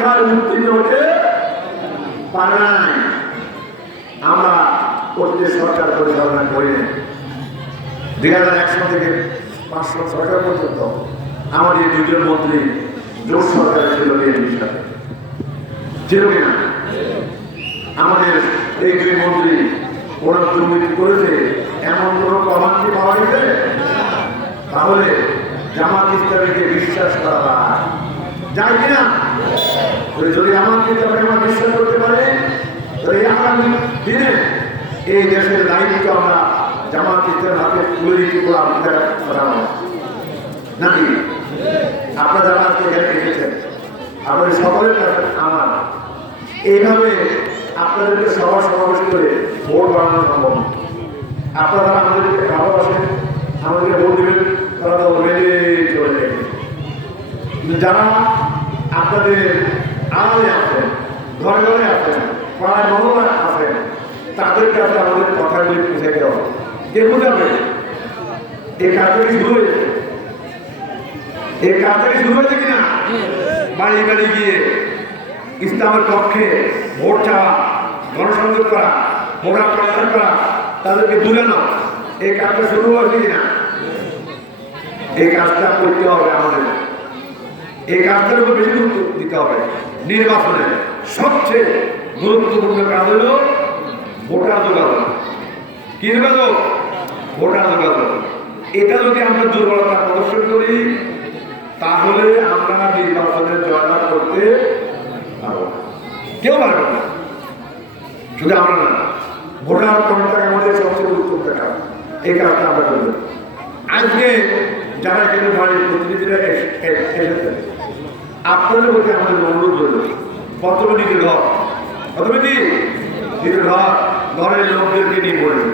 পরীক্ষায় উত্তীর্ণ হতে পারে নাই। আমরা করতে সরকার পরিচালনা করি 2001 থেকে 500 সরকার পর্যন্ত আমাদের দুজন মন্ত্রী জোট সরকার ছিল বিএনপির সাথে, ছিল কিনা? আমাদের এই দুই মন্ত্রী ওরা দুর্নীতি করেছে এমন কোন প্রমাণ কি পাওয়া গেছে? তাহলে জামাত ইসলামীকে বিশ্বাস করা যায় কিনা? যদি জামাত ইসলামীকে আমরা বিশ্বাস করতে পারি তাহলে আগামী দিনে এই দেশের দায়িত্ব আমরা জামাত ইসলামের হাতে তুলে দিতে করে আপনাদের নাকি আপনারা যারা আজকে এখানে এসেছেন আপনাদের সকলের কাছে আমার এইভাবে আপনাদেরকে সভা সমাবেশ করে ভোট বাড়ানো সম্ভব। আপনারা আমাদেরকে ভালোবাসেন, আমাদেরকে ভোট দেবেন, তারা তো মেনে চলে যাবে। যারা আপনাদের আড়ালে আছেন, ঘরে ঘরে আছেন, পাড়ায় মহল্লায় আছেন, তাদের কাছে আমাদের কথাগুলি পৌঁছে দেওয়া। কে বুঝাবে? এই কাজটাকে শুরু হয়েছে, এই কাজটাকে শুরু হয়েছে কিনা? বাড়ি বাড়ি গিয়ে ইসলামের পক্ষে ভোট চাওয়া, গণসংযোগ করা, ভোটার প্রচার করা, তাদেরকে বুঝানো, এই কাজটা শুরু হয়েছে কিনা? এই কাজটা করতে হবে আমাদের। এই কাজটার উপর বেশি গুরুত্ব দিতে হবে। নির্বাচনে সবচেয়ে গুরুত্বপূর্ণ কাজ হল ভোটার যোগাযোগ। কি যোগাযোগ? ভোটার যোগাযোগ। এটা যদি আমরা দুর্বলতা প্রদর্শন করি তাহলে আমরা নির্বাচনে জয়লাভ করতে পারবো না, কেউ পারবে না। শুধু আমরা না, ভোটার কর্মটা আমাদের সবচেয়ে গুরুত্বপূর্ণ কাজ। এই কাজটা আমরা করব। আজকে যারা এখানে বাড়ির প্রতিনিধিরা এসেছেন আপনাদের প্রতি আমাদের অনুরোধ রইল, পত্রনীতির ঘর, পত্রনীতি ঘরের লোকদেরকে নিয়ে বলবেন।